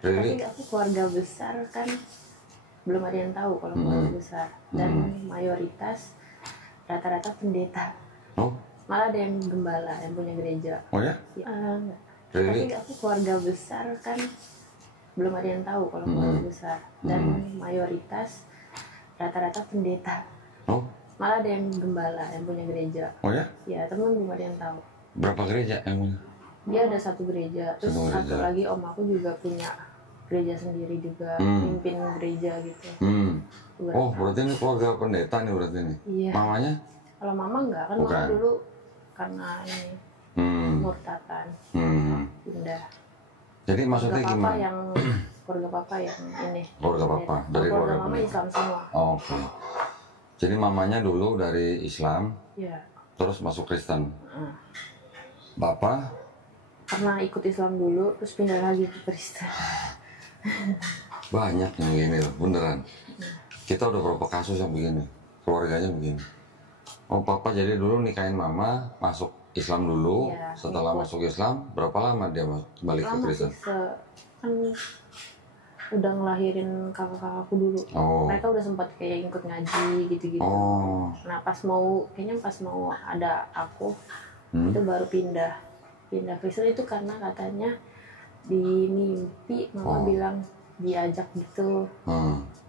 Really? Tapi aku keluarga besar kan, belum ada yang tahu kalau keluarga besar. Dan mayoritas rata-rata pendeta. Oh, Malah ada yang gembala, yang punya gereja. oh ya? Enggak. Really? Tapi aku keluarga besar kan, belum ada yang tahu kalau keluarga besar. Dan mayoritas rata-rata pendeta. Oh, Malah ada yang gembala, yang punya gereja. oh ya? Ya, teman belum ada yang tahu. Berapa gereja yang punya? Dia ada satu gereja, terus Satu gereja. satu lagi om aku juga punya gereja sendiri juga, mimpin gereja gitu. Oh, berarti ini keluarga pendeta nih berarti nih? Iya. Mamanya? Kalau mama enggak, kan Bukan. mama dulu karena ini murtatan, pindah. Jadi maksudnya Keluarga papa gimana? yang keluarga papa yang ini. Keluarga papa, dari keluarga keluarga mama pendeta. Islam semua. Oh, oke. Jadi mamanya dulu dari Islam, Iya. terus masuk Kristen. Bapak? Pernah ikut Islam dulu, terus pindah lagi ke Kristen. Banyak yang begini loh, beneran. Kita udah berapa kasus yang begini, keluarganya begini. Oh, papa jadi dulu nikahin mama, masuk Islam dulu. Iya, Setelah ikut. masuk Islam, berapa lama dia balik ke Lama Kristen? sih, kan udah ngelahirin kakak-kakakku dulu. Oh. Mereka udah sempat kayak ikut ngaji gitu-gitu. Oh, Nah kayaknya pas mau ada aku, itu baru pindah Kristen. Itu karena katanya di mimpi mama bilang diajak gitu.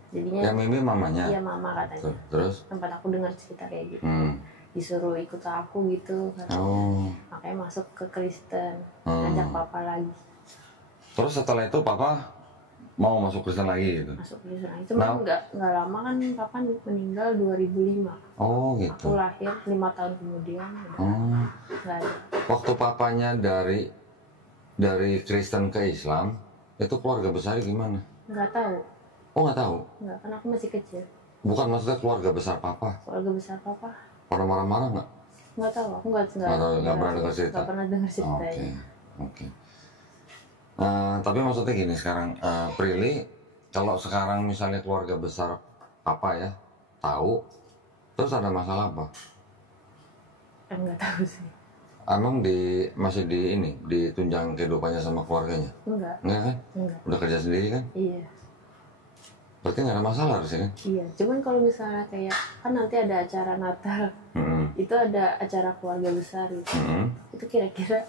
Jadinya yang mimpi mamanya. iya mama katanya. Terus? Tempat aku dengar cerita kayak gitu. Disuruh ikut aku gitu katanya. Oh. Makanya masuk ke Kristen, ngajak papa lagi Terus setelah itu papa mau masuk Kristen lagi gitu? masuk Kristen. Itu mah nggak lama kan, papa meninggal 2005. Oh gitu. Aku lahir 5 tahun kemudian udah nggak ada. Waktu papanya dari Kristen ke Islam, itu keluarga besar gimana? Nggak tahu. Oh, nggak tahu? Nggak, kan aku masih kecil. Bukan, maksudnya keluarga besar papa. Keluarga besar papa Pada marah-marah nggak? nggak tahu. Aku nggak Nggak pernah dengar cerita? nggak pernah dengar Oke, ceritanya. oke. Tapi maksudnya gini sekarang, Prilly, kalau sekarang misalnya keluarga besar papa ya, tahu, terus ada masalah apa? Nggak tahu sih. Emang masih ditunjang kehidupannya sama keluarganya? Enggak. Enggak kan? Enggak. Udah kerja sendiri kan? Iya. Berarti nggak ada masalah harusnya kan? Iya. Cuman kalau misalnya kayak kan nanti ada acara Natal, itu ada acara keluarga besar gitu. Itu kira-kira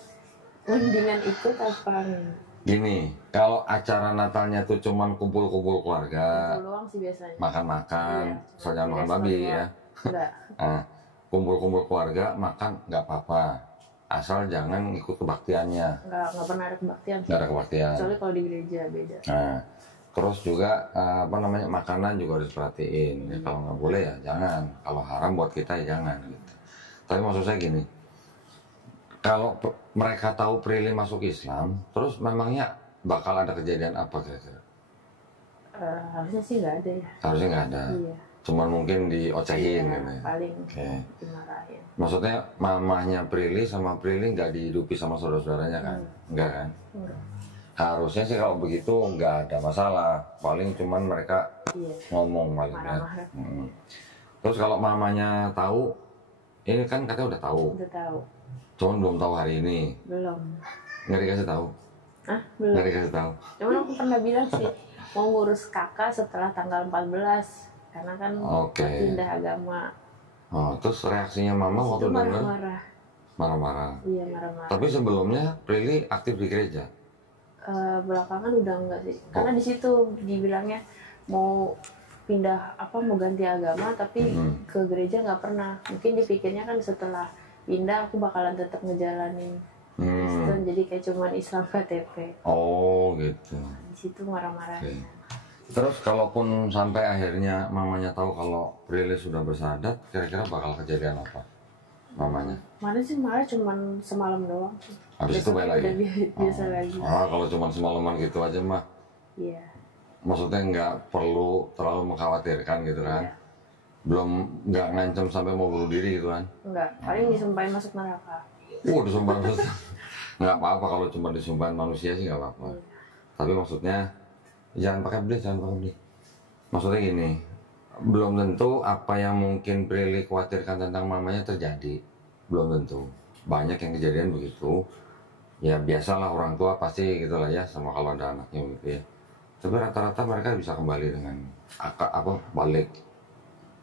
mendingan ikut apa enggak? Gini, kalau acara Natalnya tuh cuman kumpul-kumpul keluarga, Itu doang sih biasanya. makan-makan, Iya. soalnya makan Resto babi doang. ya. Enggak. Nah, kumpul-kumpul keluarga makan nggak apa-apa, asal jangan ikut kebaktiannya. Nggak pernah ada kebaktian sih. Nggak ada kebaktian. Kecuali kalau di gereja beda. Nah, terus juga makanan juga harus perhatiin. Ya, kalau nggak boleh ya jangan. Kalau haram buat kita ya jangan. Gitu. Tapi maksud saya gini, kalau mereka tahu Prilly masuk Islam, terus memangnya bakal ada kejadian apa kira-kira? Harusnya sih nggak ada ya. Harusnya nggak ada. Iya. Cuman mungkin diocehin Iya, gitu ya. paling Oke. dimarahin. Maksudnya mamahnya Prilly sama Prilly nggak dihidupi sama saudara-saudaranya kan? Enggak kan? Enggak. Harusnya sih kalau begitu nggak ada masalah. Paling cuman mereka Iya. ngomong paling ya. Marah-marah. Terus kalau mamanya tahu, ini kan katanya udah tahu. Udah tahu. Cuman belum tahu hari ini. Belum. Nggak dikasih tahu? Ah, belum. Nggak dikasih tahu? Cuman aku pernah bilang sih mau ngurus kakak setelah tanggal 14 karena kan Oke. pindah agama. Oh, terus reaksinya mama Itu waktu dengar marah-marah. marah-marah. Iya, marah-marah. Tapi sebelumnya Prilly aktif di gereja. Belakangan udah enggak sih. Karena di situ dibilangnya mau pindah mau ganti agama tapi ke gereja nggak pernah. Mungkin dipikirnya kan setelah pindah aku bakalan tetap ngejalanin Kristen, jadi kayak cuman Islam KTP. Oh gitu. Di situ marah-marah. Oke. Terus kalaupun sampai akhirnya mamanya tahu kalau Prilly sudah bersahadat, kira-kira bakal kejadian apa mamanya? Mana sih marah cuman semalam doang sih. Habis itu balik lagi? Udah biasa lagi. Kalau cuma semalaman gitu aja mah, Iya. maksudnya nggak perlu terlalu mengkhawatirkan gitu kan? Iya. Belum nggak ngancam sampai mau bunuh diri gitu kan? Enggak, paling disumpahin masuk neraka. Disumpahin nggak apa-apa kalau cuma disumpahin manusia sih nggak apa-apa. Tapi maksudnya jangan pakai beli. Maksudnya gini, belum tentu apa yang mungkin Prilly khawatirkan tentang mamanya terjadi. Belum tentu. Banyak yang kejadian begitu. Ya biasalah orang tua pasti gitulah ya, sama kalau ada anaknya gitu ya. Tapi rata-rata mereka bisa kembali dengan balik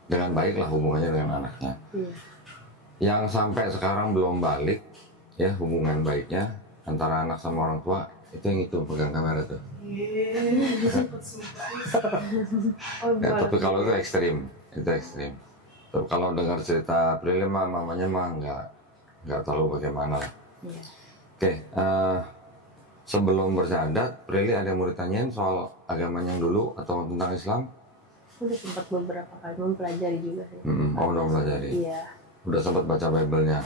dengan baik lah hubungannya dengan anaknya. Iya. Yang sampai sekarang belum balik ya hubungan baiknya antara anak sama orang tua, itu yang itu pegang kamera tuh. Oh, Ya, tapi kalau itu ekstrim. Tapi kalau dengar cerita Prilly mah mamanya mah nggak tahu bagaimana. Iya. Oke, sebelum bersyahadat, Prilly ada yang mau ditanyain soal agamanya yang dulu atau tentang Islam? Udah sempat beberapa kali mempelajari juga sih. Oh, udah pelajari. Iya. Udah sempat baca Bible-nya.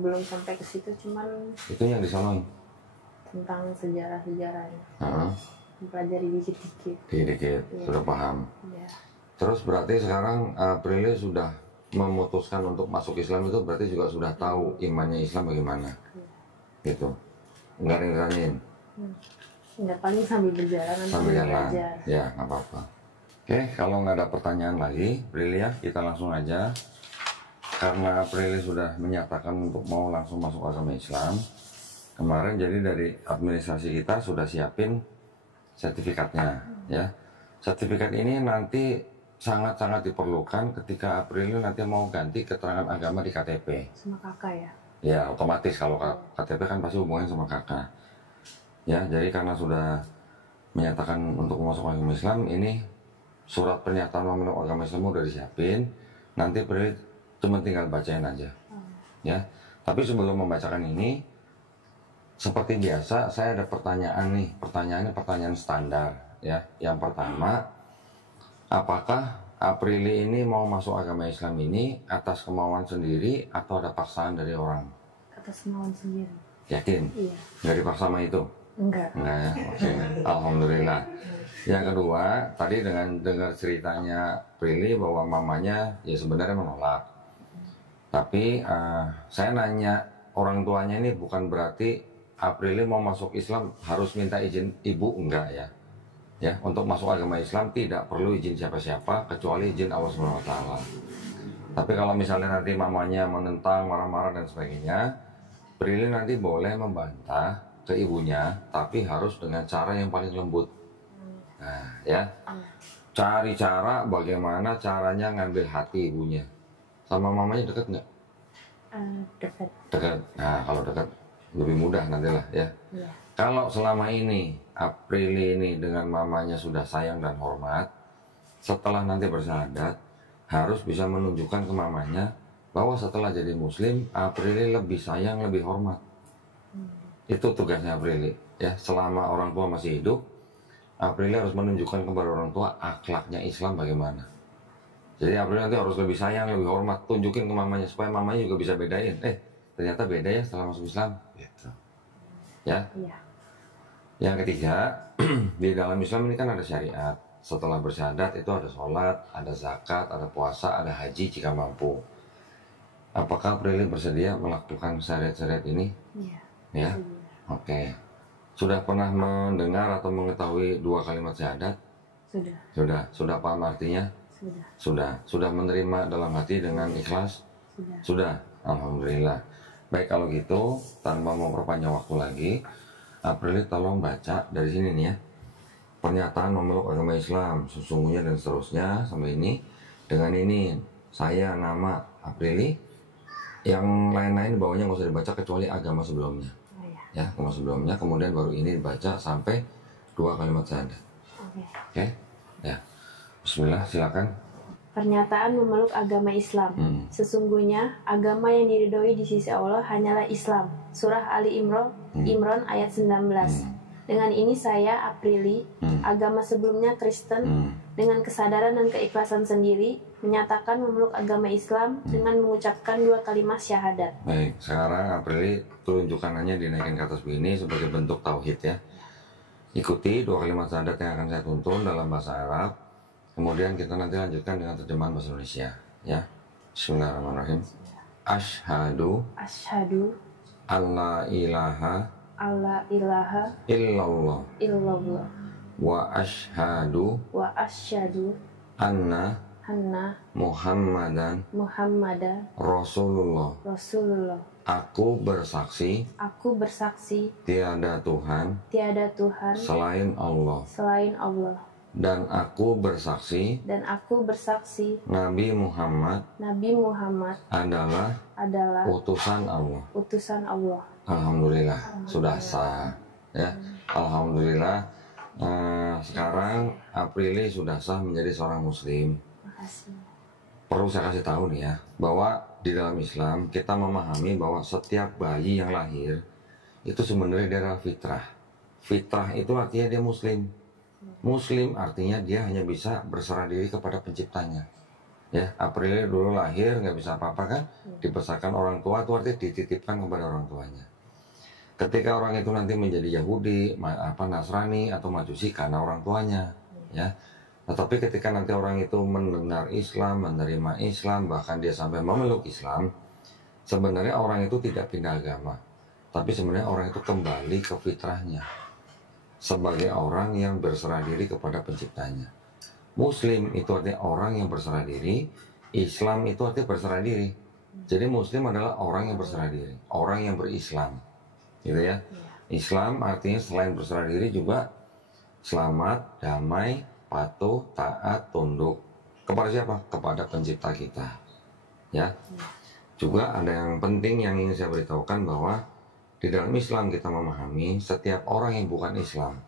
Belum sampai ke situ, cuman Itu yang disonoin. tentang sejarah-sejarahnya. Heeh, Mempelajari dikit-dikit. dikit-dikit, Iya. sudah paham. Iya. Terus berarti sekarang Prilly sudah memutuskan untuk masuk Islam, itu berarti juga sudah tahu imannya Islam bagaimana. Gitu. Enggak ada yang ditanyain. Nggak, paling sambil berjalan nanti Sambil jalan. belajar. Ya, nggak apa-apa. Oke, kalau nggak ada pertanyaan lagi, Prilly ya, kita langsung aja. Karena Prilly sudah menyatakan untuk mau langsung masuk agama Islam, kemarin jadi dari administrasi kita sudah siapin sertifikatnya, ya. Sertifikat ini nanti sangat-sangat diperlukan ketika Prilly nanti mau ganti keterangan agama di KTP. Sama kakak ya. Ya, otomatis kalau KTP kan pasti hubungannya sama kakak. Ya, jadi karena sudah menyatakan untuk masuk agama Islam, ini surat pernyataan memeluk agama Islam udah disiapin. Nanti Prilly cuma tinggal bacain aja. Ya. Tapi sebelum membacakan ini, seperti biasa saya ada pertanyaan nih. Pertanyaannya pertanyaan standar, ya. Yang pertama, apakah Prilly ini mau masuk agama Islam ini atas kemauan sendiri atau ada paksaan dari orang? Atas kemauan sendiri. Yakin? Iya. Nggak dipaksa sama itu? Enggak. Enggak ya? Oke. Alhamdulillah. Yang kedua, tadi dengan dengar ceritanya Prilly bahwa mamanya ya sebenarnya menolak. Tapi saya nanya orang tuanya ini bukan berarti Prilly mau masuk Islam harus minta izin ibu, enggak ya. Ya, untuk masuk agama Islam tidak perlu izin siapa-siapa kecuali izin Allah SWT. Tapi kalau misalnya nanti mamanya menentang, marah-marah dan sebagainya, Prilly nanti boleh membantah ke ibunya, tapi harus dengan cara yang paling lembut. Nah, ya, cari cara bagaimana caranya ngambil hati ibunya. Sama mamanya dekat nggak? Dekat. Dekat. Nah, kalau dekat lebih mudah nantilah ya. Iya. Kalau selama ini Prilly ini dengan mamanya sudah sayang dan hormat, setelah nanti bersyahadat harus bisa menunjukkan ke mamanya bahwa setelah jadi muslim Prilly lebih sayang, lebih hormat. Itu tugasnya Prilly ya. Selama orang tua masih hidup, Prilly harus menunjukkan kepada orang tua akhlaknya Islam bagaimana. Jadi Prilly nanti harus lebih sayang, lebih hormat, tunjukin ke mamanya supaya mamanya juga bisa bedain. Ternyata beda ya setelah masuk Islam. Gitu. Ya. Iya. Yang ketiga, di dalam Islam ini kan ada syariat. Setelah bersyahadat itu ada sholat, ada zakat, ada puasa, ada haji jika mampu. Apakah Prilly bersedia melakukan syariat-syariat ini? Iya. Ya. Oke. Sudah pernah mendengar atau mengetahui dua kalimat syahadat? Sudah. Sudah paham artinya? Sudah. Sudah menerima dalam hati dengan ikhlas? Sudah. Alhamdulillah. Baik, kalau gitu tanpa memperpanjang waktu lagi, Prilly tolong baca dari sini nih ya. Pernyataan memeluk agama Islam sesungguhnya dan seterusnya sampai ini. Dengan ini saya nama Prilly. Yang lain-lain bawahnya nggak usah dibaca kecuali agama sebelumnya. Oh, iya. Ya, agama sebelumnya. Kemudian baru ini dibaca sampai dua kalimat syahadat. Oke? Ya. Bismillah, silakan. Pernyataan memeluk agama Islam. Sesungguhnya agama yang diridhoi di sisi Allah hanyalah Islam. Surah Ali Imran ayat 19. Dengan ini saya, Prilly, agama sebelumnya Kristen, dengan kesadaran dan keikhlasan sendiri, menyatakan memeluk agama Islam dengan mengucapkan dua kalimat syahadat. Baik, sekarang Prilly tunjukkanannya dinaikin ke atas begini sebagai bentuk tauhid ya. Ikuti dua kalimat syahadat yang akan saya tuntun dalam bahasa Arab. Kemudian kita nanti lanjutkan dengan terjemahan bahasa Indonesia ya. Bismillahirrahmanirrahim. Asyhadu alla ilaha illallah wa asyhadu anna Muhammadan Rasulullah. Aku bersaksi Aku bersaksi tiada Tuhan tiada Tuhan selain Allah. selain Allah. Dan aku bersaksi Dan aku bersaksi Nabi Muhammad Nabi Muhammad adalah utusan Allah. utusan Allah. Alhamdulillah, sudah sah. Ya, Alhamdulillah. Sekarang Aprili sudah sah menjadi seorang Muslim. Makasih. Perlu saya kasih tahu nih ya, bahwa di dalam Islam kita memahami bahwa setiap bayi yang lahir itu sebenarnya dia adalah fitrah. Fitrah itu artinya dia Muslim. Muslim artinya dia hanya bisa berserah diri kepada penciptanya. Ya, April dulu lahir nggak bisa apa-apa kan, dibesarkan orang tua itu artinya dititipkan kepada orang tuanya. Ketika orang itu nanti menjadi Yahudi, Nasrani atau Majusi karena orang tuanya, ya. Tetapi ketika nanti orang itu mendengar Islam, menerima Islam, bahkan dia sampai memeluk Islam, sebenarnya orang itu tidak pindah agama, tapi sebenarnya orang itu kembali ke fitrahnya sebagai orang yang berserah diri kepada penciptanya. Muslim itu artinya orang yang berserah diri, Islam itu artinya berserah diri. Jadi Muslim adalah orang yang berserah diri, orang yang berislam, gitu ya. Islam artinya selain berserah diri juga selamat, damai, patuh, taat, tunduk kepada siapa? Kepada pencipta kita. Ya. Juga ada yang penting yang ingin saya beritahukan bahwa di dalam Islam kita memahami setiap orang yang bukan Islam,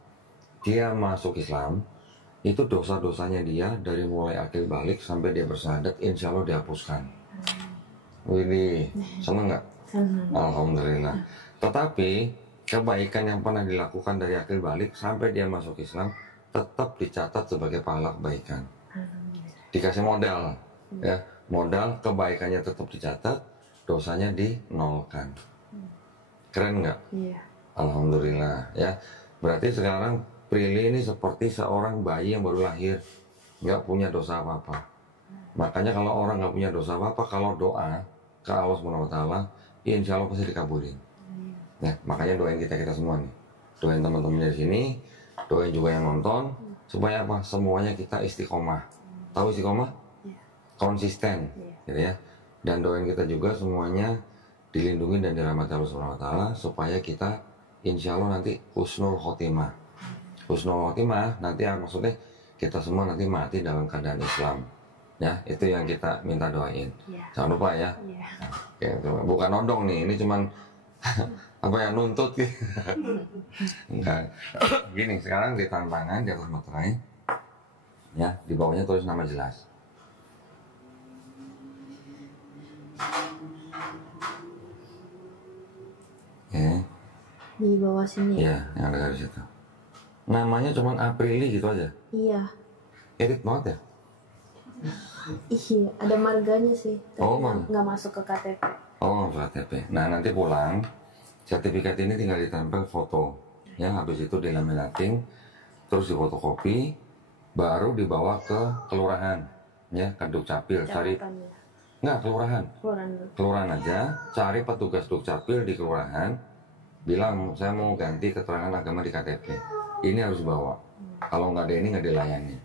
dia masuk Islam, itu dosa-dosanya dia dari mulai akil balik sampai dia bersyahadat, insya Allah dihapuskan. Widih, seneng nggak? Alhamdulillah. Tetapi kebaikan yang pernah dilakukan dari akil balik sampai dia masuk Islam tetap dicatat sebagai pahala kebaikan. Dikasih modal, ya, modal kebaikannya tetap dicatat, dosanya dinolkan. Keren nggak? Iya. Alhamdulillah, ya. Berarti sekarang Prilly ini seperti seorang bayi yang baru lahir, nggak punya dosa apa-apa. Makanya kalau orang nggak punya dosa apa-apa, kalau doa ke Allah SWT, insya Allah pasti dikabulin. Ya, makanya doain kita semua nih, doain teman-temannya di sini, doain juga yang nonton, supaya apa? Semuanya kita istiqomah. Tahu istiqomah? Konsisten, gitu ya. Dan doain kita juga semuanya dilindungi dan dirahmati Allah SWT, supaya kita insya Allah nanti husnul khotimah. Husnul khotimah nanti maksudnya kita semua nanti mati dalam keadaan Islam. Ya, itu yang kita minta doain. Jangan lupa ya. Oke, bukan nodong nih, ini cuman apa ya, nuntut gitu. Enggak. Gini, sekarang di tangan di atas materai, ya, di bawahnya tulis nama jelas. Ya. Di bawah sini. Iya, yang ada garis itu. Namanya cuman Aprili gitu aja. Iya. Edit banget ya. Iya, ada marganya sih. Tapi nggak masuk ke KTP. Oh, KTP. Nah, nanti pulang sertifikat ini tinggal ditempel foto. Ya, habis itu dilaminating, terus difotokopi, baru dibawa ke kelurahan. Ya, ke Dukcapil. Cari nggak, kelurahan. Kelurahan aja, cari petugas Dukcapil di kelurahan, bilang saya mau ganti keterangan agama di KTP. Ini harus bawa. Kalau nggak ada ini nggak dilayani.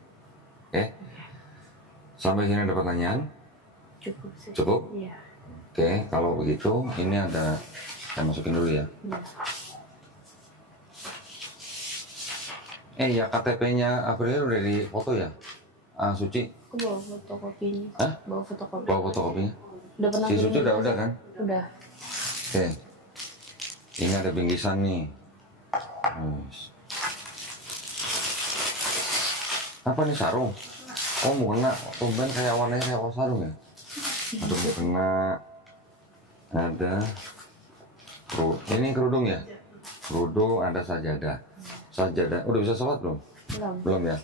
Oke? Sampai sini ada pertanyaan? Cukup sih. Cukup? Iya. Oke, kalau begitu ini ada, saya masukin dulu ya. Iya. Ya KTP-nya April udah di foto ya? Suci? Aku bawa fotokopinya. Hah? Bawa fotokopi. Bawa fotokopinya? Udah pernah. Si Suci udah kan? Udah. Oke. Ini ada bingkisan nih. Apa nih, sarung? Oh, mau kena. Tumben kayak warnanya kayak sarung ya? Aduh, mau kena. Ada. Ini kerudung ya? Kerudung, ada sajadah. Sajadah. Udah bisa sholat belum? Belum ya?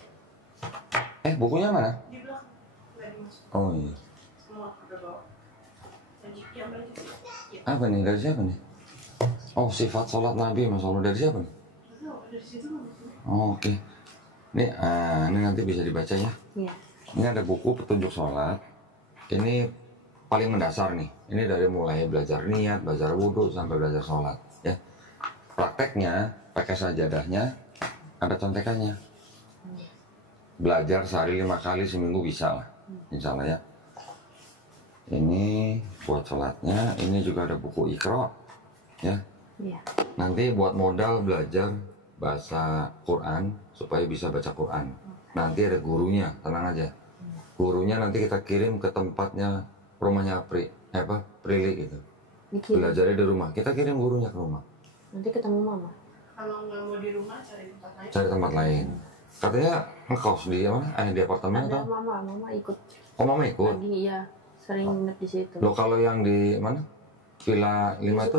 Bukunya mana? Di belakang. Nggak dimasukin. Oh iya. Semua udah bawa. Yang balik itu. Ya. Apa nih? Dari siapa nih? Oh, sifat sholat Nabi, Mas Allah. Dari siapa nih? Dari situ. Oh, oke. Ini nanti bisa dibaca ya. Iya. Ini ada buku petunjuk sholat. Ini paling mendasar nih. Ini dari mulai belajar niat, belajar wudhu, sampai belajar sholat. Ya. Prakteknya, pakai sajadahnya, ada contekannya. Belajar sehari 5 kali seminggu bisa lah. Insya Allah ya. Ini buat sholatnya. Ini juga ada buku Iqra, ya. Iya. Nanti buat modal belajar bahasa Quran supaya bisa baca Quran. Nanti ada gurunya, tenang aja. Gurunya nanti kita kirim ke tempatnya rumahnya Prilly gitu. Dikirim. Belajarnya di rumah. Kita kirim gurunya ke rumah. Nanti ketemu mama. Kalau nggak mau di rumah cari tempat lain. Cari tempat lain. Katanya ngekos di mana? Di apartemen Ada atau? mama ikut Oh, mama ikut. lagi, iya. Sering nginep di situ. Loh, kalau yang di mana? Villa 5 itu?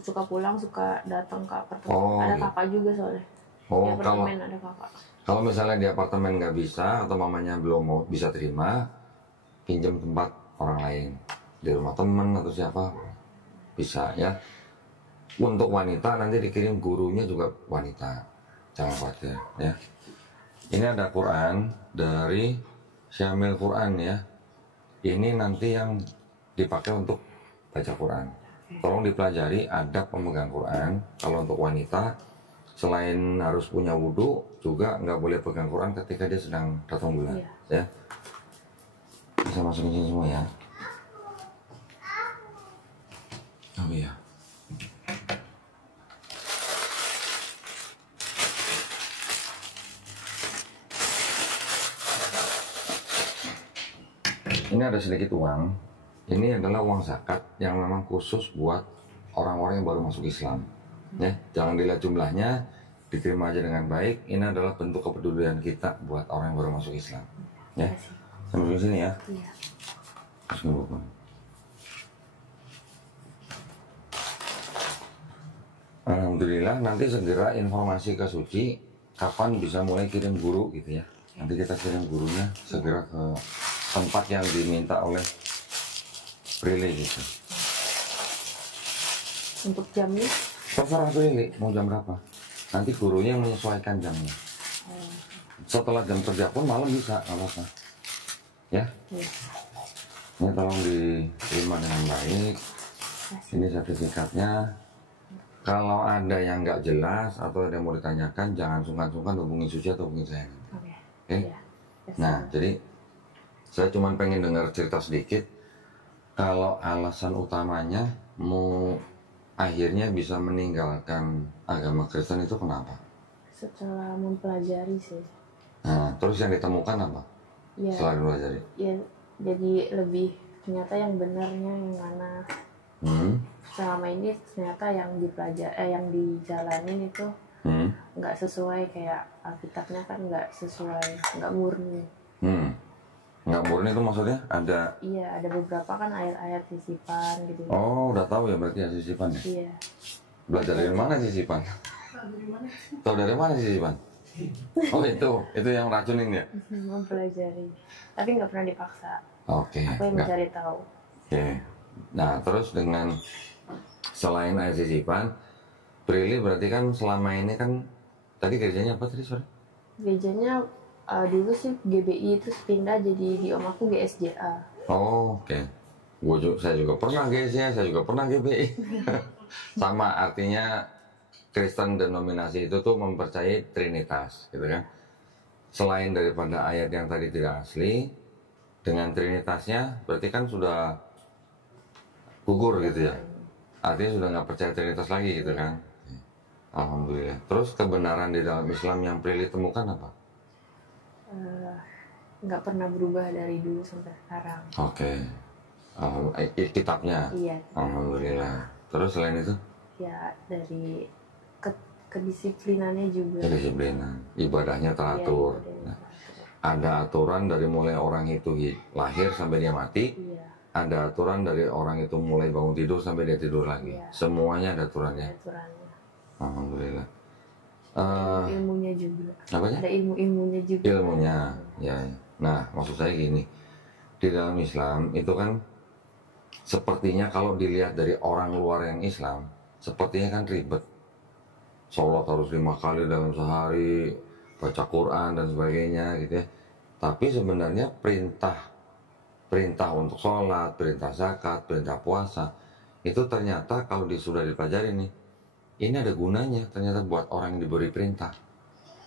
Suka pulang, suka datang ke apartemen. Oh, ada gitu. kakak juga soalnya. Oh, Di apartemen ada kakak. kalau misalnya di apartemen nggak bisa atau mamanya belum mau bisa terima, pinjam tempat orang lain di rumah temen atau siapa bisa ya. Untuk wanita nanti dikirim gurunya juga wanita, jangan khawatir ya. Ini ada Quran dari Syamil Quran ya. Ini nanti yang dipakai untuk baca Quran. Tolong dipelajari adab pemegang Quran. Kalau untuk wanita, selain harus punya wudhu, juga nggak boleh pegang Quran ketika dia sedang datang bulan. Iya. Ya, bisa masukin sini semua ya. Oh iya. Ini ada sedikit uang. Ini adalah uang zakat yang memang khusus buat orang-orang yang baru masuk Islam. Ya, jangan dilihat jumlahnya, diterima aja dengan baik. Ini adalah bentuk kepedulian kita buat orang yang baru masuk Islam. Ya, sampai sini ya. Iya. Alhamdulillah, nanti segera informasi ke Suci kapan bisa mulai kirim guru gitu ya. Nanti kita kirim gurunya segera ke tempat yang diminta oleh Prilly gitu. Untuk jamnya? Terserah Prilly mau jam berapa. Nanti gurunya yang menyesuaikan jamnya. Setelah jam kerja pun malam bisa, nggak apa-apa. Ya. Iya. Ini tolong diterima dengan baik. Ini sertifikatnya. Kalau ada yang nggak jelas atau ada yang mau ditanyakan, jangan sungkan-sungkan hubungi Suci atau hubungi saya. Oke. Oke? Iya. Nah, jadi saya cuma pengen dengar cerita sedikit. Kalau alasan utamanya mau akhirnya bisa meninggalkan agama Kristen itu kenapa? Setelah mempelajari sih. Nah, terus yang ditemukan apa? Ya, Setelah dipelajari? ya jadi lebih ternyata yang benarnya yang mana. Selama ini ternyata yang yang dijalanin itu nggak sesuai, kayak Alkitabnya kan nggak sesuai, nggak murni. Nggak murni itu maksudnya ada? Iya, ada beberapa kan ayat-ayat sisipan gitu. Oh, udah tahu ya berarti ya sisipan ya? Iya. Belajar dari mana sisipan? Tahu dari mana sisipan? Oh, itu yang racunin ya? Mempelajari, tapi nggak pernah dipaksa. Oke. Aku yang mencari tahu. Oke. Nah, terus dengan selain ayat sisipan, Prilly berarti kan selama ini kan tadi gerejanya apa tadi sore? Gerejanya dulu sih GBI, terus pindah jadi di om aku GSJA. Oh, oke. Saya juga pernah GSJA, saya juga pernah GBI. Sama artinya Kristen denominasi itu tuh mempercayai Trinitas, gitu kan? Selain daripada ayat yang tadi tidak asli, dengan Trinitasnya berarti kan sudah gugur gitu ya. Artinya sudah nggak percaya Trinitas lagi gitu kan? Alhamdulillah. Terus kebenaran di dalam Islam yang Prilly temukan apa? Nggak pernah berubah dari dulu sampai sekarang. Oke. Kitabnya? Iya. Alhamdulillah. Terus selain itu? Ya, dari kedisiplinannya juga. Kedisiplinan. Ibadahnya teratur. Iya, Nah, ada aturan dari mulai orang itu lahir sampai dia mati. Iya. Ada aturan dari orang itu mulai bangun tidur sampai dia tidur lagi. Iya. Semuanya ada aturannya. Aturannya. Alhamdulillah. Ilmunya juga. Apanya? Ada ilmunya juga. Ilmunya, ya. Nah, maksud saya gini, di dalam Islam itu kan sepertinya kalau dilihat dari orang luar yang Islam, sepertinya kan ribet. Sholat harus 5 kali dalam sehari, baca Quran dan sebagainya gitu ya. Tapi sebenarnya perintah untuk sholat, perintah zakat, perintah puasa, itu ternyata kalau sudah dipelajari nih, ini ada gunanya ternyata buat orang yang diberi perintah.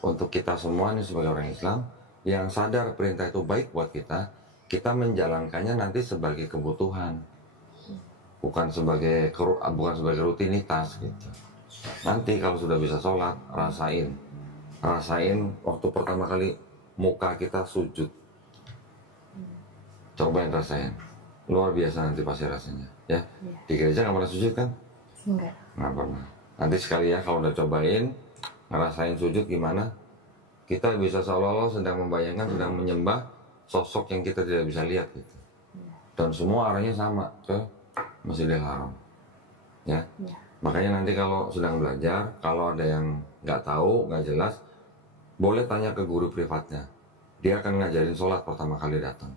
Untuk kita semua nih sebagai orang Islam yang sadar perintah itu baik buat kita, kita menjalankannya nanti sebagai kebutuhan. bukan sebagai rutinitas gitu. Nanti kalau sudah bisa sholat, rasain waktu pertama kali muka kita sujud, cobain rasain, luar biasa nanti pasti rasanya ya. Di gereja nggak pernah sujud kan? Nggak pernah. Nanti sekali ya kalau udah cobain ngerasain sujud gimana, kita bisa seolah-olah sedang membayangkan, sedang menyembah sosok yang kita tidak bisa lihat gitu. Dan semua arahnya sama ke Masjidil Haram ya. Makanya nanti kalau sedang belajar, kalau ada yang nggak tahu, nggak jelas, boleh tanya ke guru privatnya. Dia akan ngajarin sholat pertama kali datang.